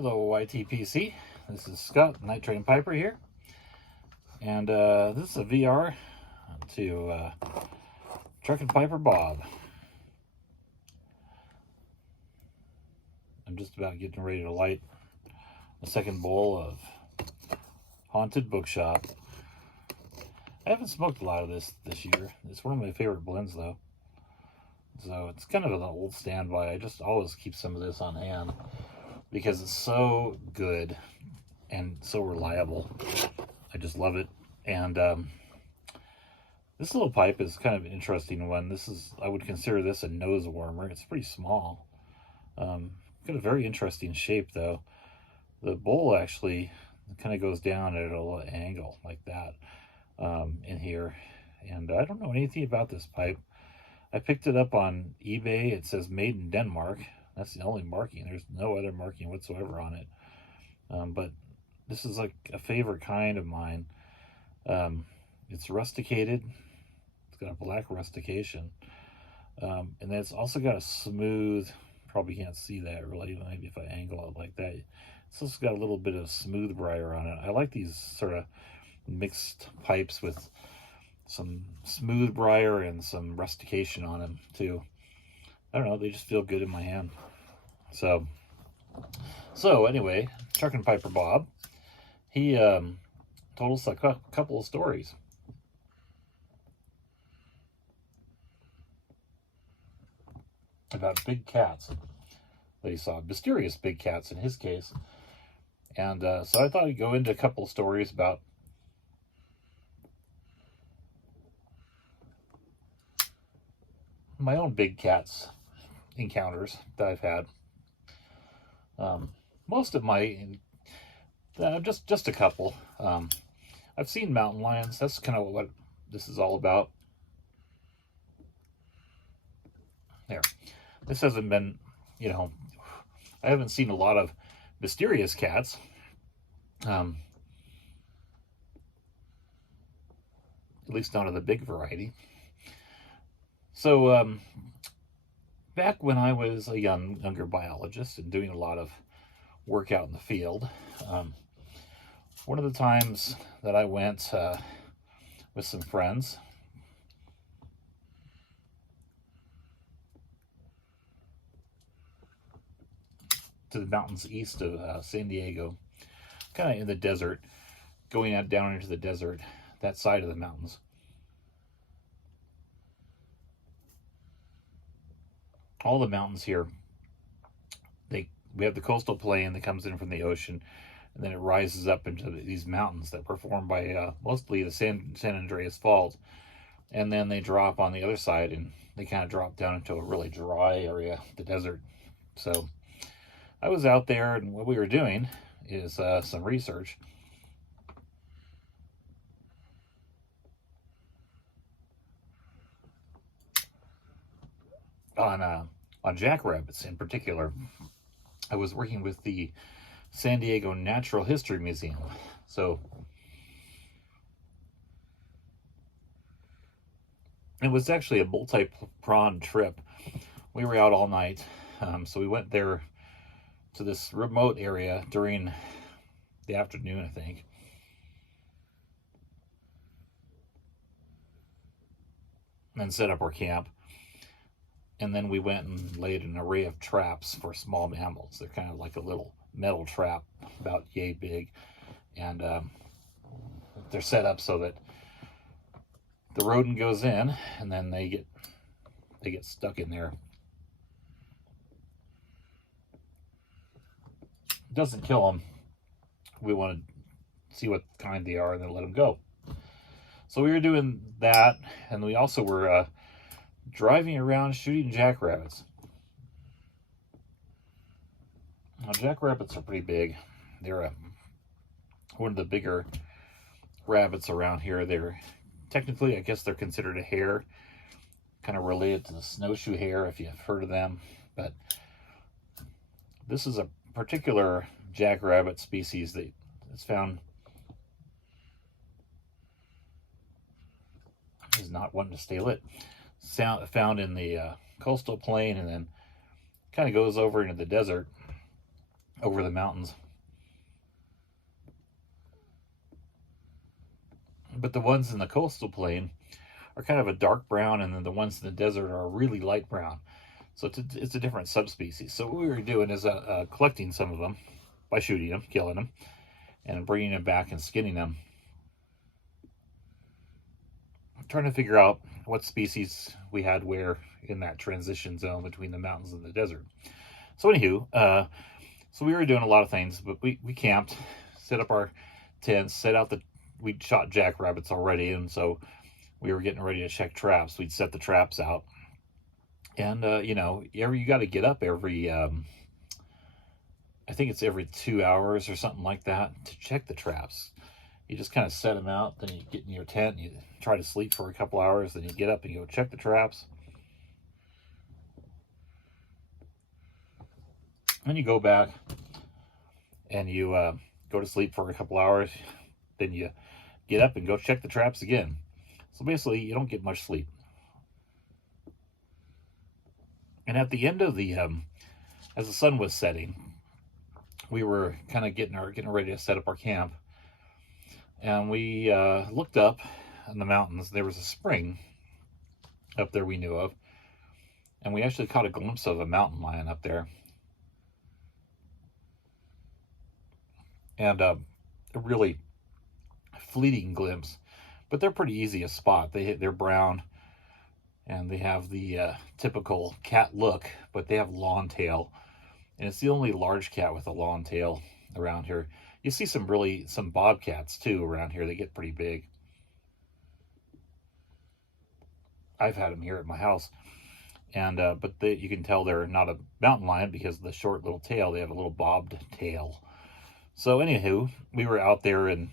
Hello YTPC, this is Scott, Night Train Piper here, and this is a VR to Truckin' Piper Bob. I'm just about getting ready to light a second bowl of Haunted Bookshop. I haven't smoked a lot of this year. It's one of my favorite blends though. So it's kind of an old standby. I just always keep some of this on hand because it's so good and so reliable. I just love it. And this little pipe is kind of an interesting one. I would consider this a nose warmer. It's pretty small. Got a very interesting shape though. The bowl actually kind of goes down at a little angle like that in here. And I don't know anything about this pipe. I picked it up on eBay. It says made in Denmark. That's the only marking. There's no other marking whatsoever on it. But this is like a favorite kind of mine. It's rusticated. It's got a black rustication. And then it's also got a smooth, probably can't see that really, maybe if I angle it like that. It's also got a little bit of smooth briar on it. I like these sort of mixed pipes with some smooth briar and some rustication on them too. I don't know, they just feel good in my hand. So anyway, Truckin' Piper Bob, he told us a couple of stories. About big cats that he saw, mysterious big cats in his case. And so I thought I'd go into a couple of stories about my own big cats encounters that I've had. Most of my, just a couple. I've seen mountain lions. That's kind of what this is all about. There. This hasn't been, I haven't seen a lot of mysterious cats. At least not of the big variety. So, back when I was a younger biologist and doing a lot of work out in the field, one of the times that I went with some friends to the mountains east of San Diego, kind of in the desert, going out down into the desert, that side of the mountains. All the mountains here, we have the coastal plain that comes in from the ocean, and then it rises up into these mountains that were formed by mostly the San Andreas Fault, and then they drop on the other side, and they kind of drop down into a really dry area, the desert. So I was out there, and what we were doing is some research on jackrabbits in particular. I was working with the San Diego Natural History Museum. So it was actually a multi-pronged trip. We were out all night. So we went there to this remote area during the afternoon, I think. And set up our camp. And then we went and laid an array of traps for small mammals. They're kind of like a little metal trap, about yay big. And they're set up so that the rodent goes in, and then they get stuck in there. It doesn't kill them. We want to see what kind they are and then let them go. So we were doing that, and we also were driving around shooting jackrabbits. Now, jackrabbits are pretty big. They're one of the bigger rabbits around here. They're technically, I guess they're considered a hare, kind of related to the snowshoe hare if you've heard of them. But this is a particular jackrabbit species that is found, is not wanting to stay lit, found in the coastal plain, and then kind of goes over into the desert. over the mountains. But the ones in the coastal plain are kind of a dark brown, and then the ones in the desert are a really light brown. So it's a different subspecies. So what we were doing is collecting some of them by shooting them, killing them, and bringing them back and skinning them. I'm trying to figure out what species we had where in that transition zone between the mountains and the desert. So anywho, so we were doing a lot of things, but we camped, set up our tents, set out we'd shot jackrabbits already, and so we were getting ready to check traps. We'd set the traps out. And, you got to get up every, I think it's every 2 hours or something like that to check the traps. You just kind of set them out, then you get in your tent, and you try to sleep for a couple hours, then you get up and you go check the traps. Then you go back and you go to sleep for a couple hours, then you get up and go check the traps again. So basically, you don't get much sleep. And at the end of as the sun was setting, we were kind of getting ready to set up our camp. And we looked up in the mountains. There was a spring up there we knew of. And we actually caught a glimpse of a mountain lion up there. And a really fleeting glimpse. But they're pretty easy to spot. They're brown. And they have the typical cat look, but they have long tail. And it's the only large cat with a long tail around here. You see some bobcats too around here. They get pretty big. I've had them here at my house. And but you can tell they're not a mountain lion because of the short little tail. They have a little bobbed tail. So anywho, we were out there and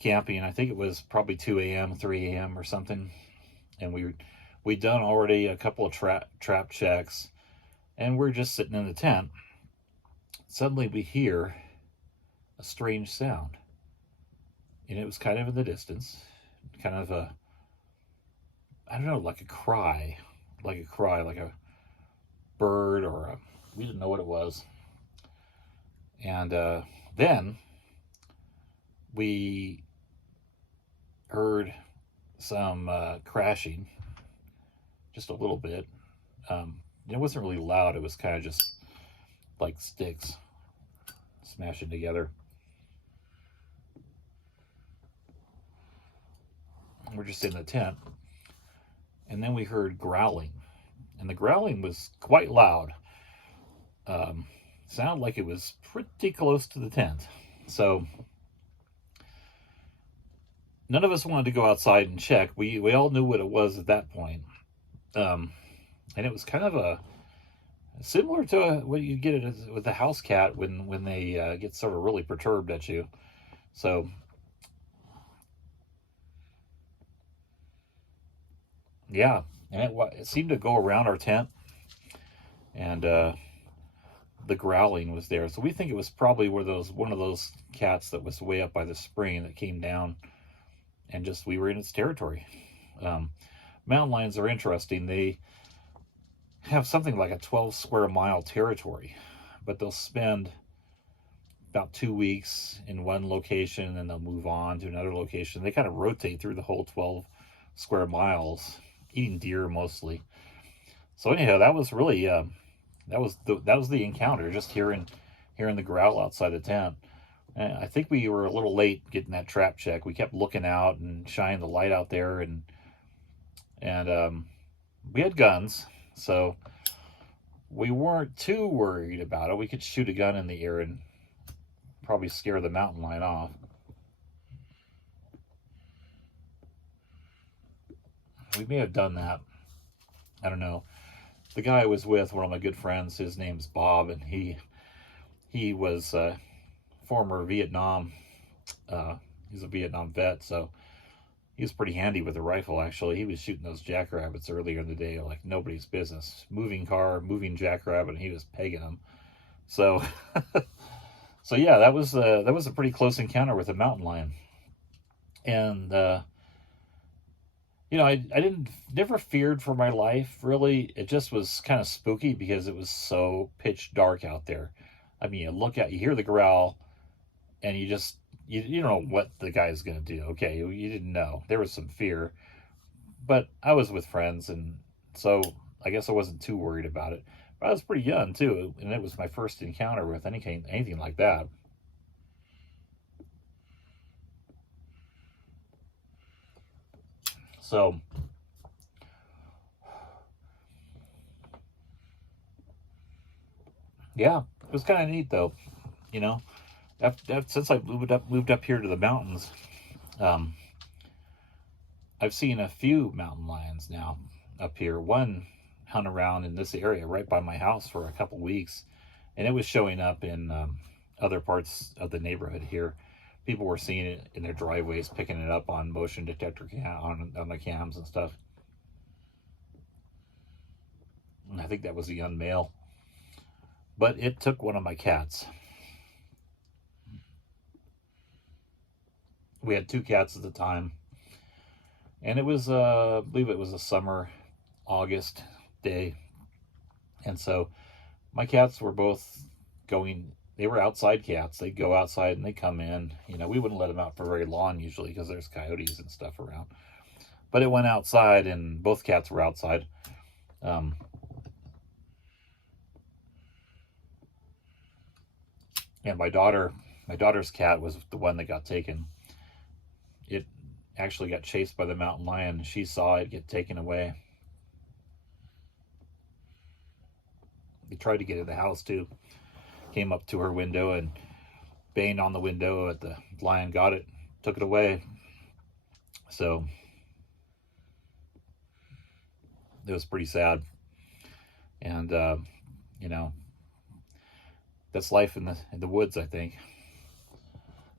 camping. I think it was probably 2 a.m., 3 a.m. or something. And we'd done already a couple of trap checks. And we're just sitting in the tent. Suddenly we hear a strange sound. And it was kind of in the distance. Kind of I don't know, like a cry. Like a bird or we didn't know what it was. And then we heard some crashing, just a little bit. It wasn't really loud. It was kind of just like sticks smashing together. We're just in the tent. And then we heard growling. And the growling was quite loud. Sounded like it was pretty close to the tent. So none of us wanted to go outside and check. We all knew what it was at that point. And it was kind of similar to what you get with the house cat when they get sort of really perturbed at you. So yeah, and it seemed to go around our tent, and the growling was there. So we think it was probably one of those cats that was way up by the spring that came down, and just we were in its territory. Mountain lions are interesting. They have something like a 12 square mile territory, but they'll spend about 2 weeks in one location and then they'll move on to another location. They kind of rotate through the whole 12 square miles, eating deer mostly. So anyhow, that was really that was the encounter, just hearing the growl outside the tent. And I think we were a little late getting that trap check. We kept looking out and shining the light out there, and we had guns, so we weren't too worried about it. We could shoot a gun in the air and probably scare the mountain lion off. We may have done that. I don't know. The guy I was with, one of my good friends, his name's Bob, and he was former Vietnam. He's a Vietnam vet, so he was pretty handy with a rifle, actually. He was shooting those jackrabbits earlier in the day like nobody's business. Moving car, moving jackrabbit, and he was pegging them. So, so yeah, that was a pretty close encounter with a mountain lion. And I never feared for my life, really. It just was kind of spooky because it was so pitch dark out there. I mean, you hear the growl, and you don't know what the guy's going to do. Okay, you didn't know. There was some fear, but I was with friends, and so I guess I wasn't too worried about it. But I was pretty young too, and it was my first encounter with anything like that. So yeah, it was kind of neat though. You know, since I moved up here to the mountains, um, I've seen a few mountain lions now up here. One hung around in this area right by my house for a couple weeks, and it was showing up in other parts of the neighborhood here. People were seeing it in their driveways, picking it up on motion detector on the cams and stuff. And I think that was a young male, but it took one of my cats. We had two cats at the time, and it was I believe it was a summer August day, and so my cats were both going. They were outside cats. They'd go outside and they come in. You know, we wouldn't let them out for very long usually because there's coyotes and stuff around. But it went outside, and both cats were outside. Um, and my daughter's cat was the one that got taken. It actually got chased by the mountain lion. She saw it get taken away. They tried to get in the house too. Came up to her window and banged on the window. At the lion got it, took it away. So it was pretty sad. And you know, that's life in the woods, I think.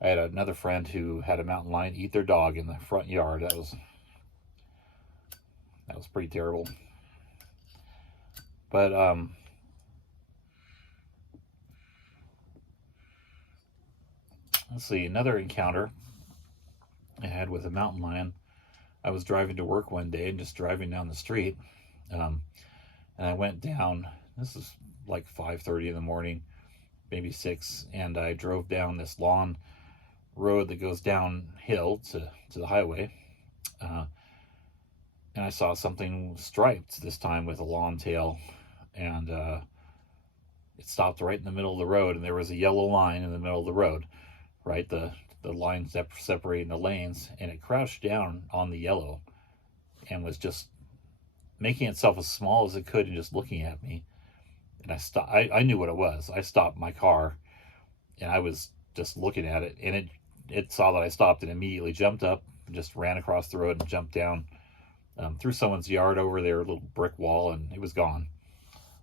I had another friend who had a mountain lion eat their dog in the front yard. That was pretty terrible. But let's see, another encounter I had with a mountain lion. I was driving to work one day and just driving down the street, and I went down. This is like 5:30 in the morning, maybe 6, and I drove down this lawn road that goes downhill to the highway, uh, and I saw something striped this time with a long tail, and it stopped right in the middle of the road, and there was a yellow line in the middle of the road, right, the line separating the lanes, and it crouched down on the yellow and was just making itself as small as it could and just looking at me. And I stopped. I knew what it was. I stopped my car, and I was just looking at it, and it saw that I stopped and immediately jumped up and just ran across the road and jumped down through someone's yard over their little brick wall, and it was gone.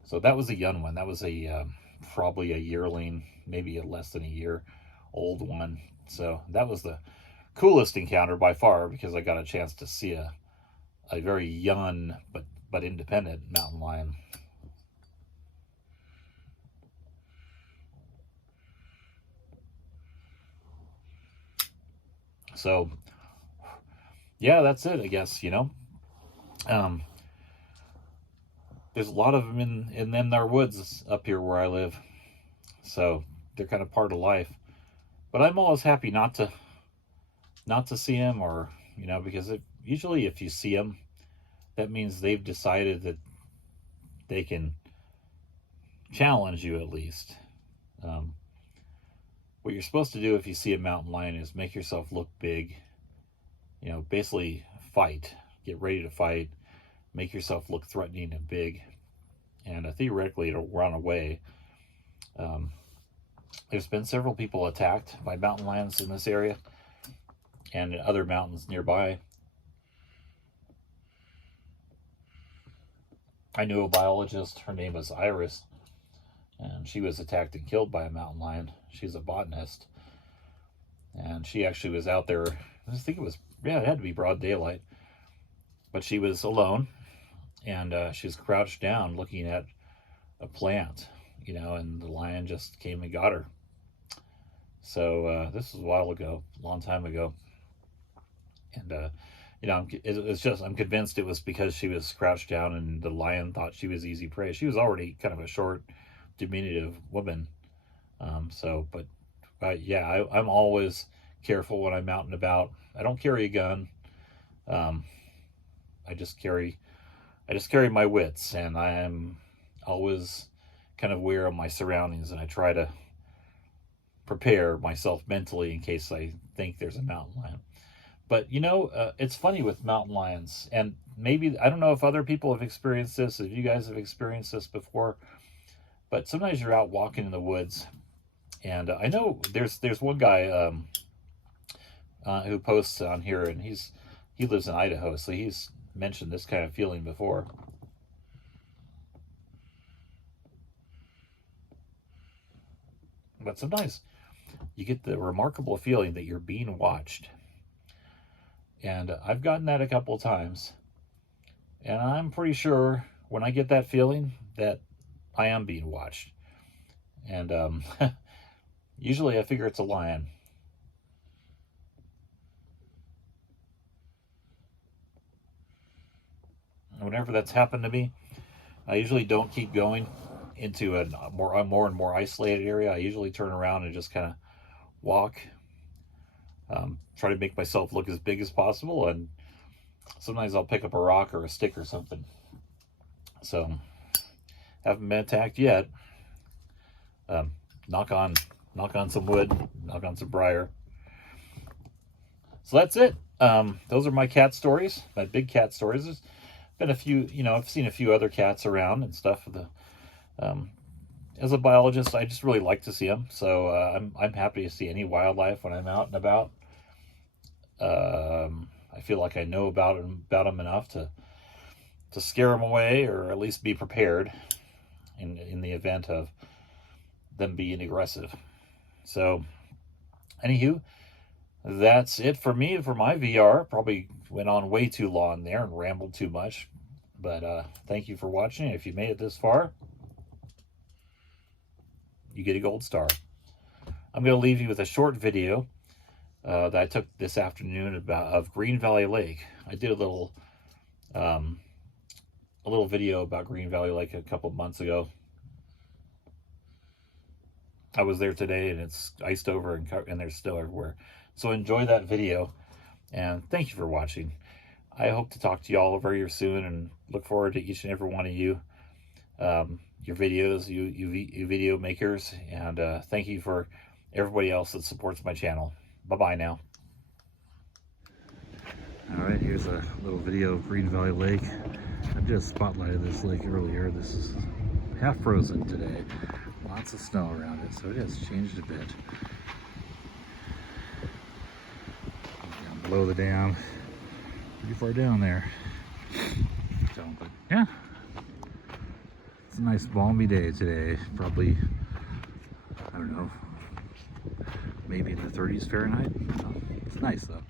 So that was a young one. That was a probably a yearling, maybe a less than a year old one. So that was the coolest encounter by far because I got a chance to see a very young but independent mountain lion. So yeah, that's it, I guess. Um, there's a lot of them in them there woods up here where I live, so they're kind of part of life. But I'm always happy not to see them, or because usually if you see them, that means they've decided that they can challenge you at least. Um, what you're supposed to do if you see a mountain lion is make yourself look big. Basically fight, get ready to fight, make yourself look threatening and big, and theoretically it'll run away. There's been several people attacked by mountain lions in this area and in other mountains nearby. I knew a biologist, her name was Iris, and she was attacked and killed by a mountain lion. She's a botanist, and she actually was out there. I think it was, yeah, it had to be broad daylight, but she was alone, and she was crouched down looking at a plant, and the lion just came and got her. So this was a while ago, a long time ago, and I'm convinced it was because she was crouched down and the lion thought she was easy prey. She was already kind of a short, diminutive woman, Yeah, I'm always careful when I'm out and about. I don't carry a gun. Um, I just carry my wits, and I am always kind of aware of my surroundings, and I try to prepare myself mentally in case I think there's a mountain lion. But it's funny with mountain lions, and maybe I don't know if other people have experienced this, if you guys have experienced this before, but sometimes you're out walking in the woods, and I know there's one guy who posts on here, and he lives in Idaho, so he's mentioned this kind of feeling before. But sometimes you get the remarkable feeling that you're being watched. And I've gotten that a couple of times. And I'm pretty sure when I get that feeling that I am being watched. And usually I figure it's a lion. Whenever that's happened to me, I usually don't keep going into a more and more isolated area. I usually turn around and just kind of walk, try to make myself look as big as possible, and sometimes I'll pick up a rock or a stick or something. So, haven't been attacked yet. Knock on some wood, knock on some briar. So that's it. Those are my cat stories, my big cat stories. There's been a few, I've seen a few other cats around and stuff. As a biologist, I just really like to see them. So I'm happy to see any wildlife when I'm out and about. I feel like I know about them enough to scare them away, or at least be prepared in the event of them being aggressive. So, anywho, that's it for me for my VR. Probably went on way too long there and rambled too much. But thank you for watching. If you made it this far, you get a gold star. I'm going to leave you with a short video that I took this afternoon of Green Valley Lake. I did a little video about Green Valley Lake a couple of months ago. I was there today, and it's iced over, and there's snow everywhere. So enjoy that video, and thank you for watching. I hope to talk to you all very soon, and look forward to each and every one of you, your videos, you video makers, and thank you for everybody else that supports my channel. Bye-bye now. All right, here's a little video of Green Valley Lake. I just spotlighted this lake earlier. This is half frozen today. Lots of snow around it, so it has changed a bit. Down below the dam, pretty far down there. So, but yeah, it's a nice balmy day today. Probably, I don't know, maybe in the 30s Fahrenheit. It's nice though.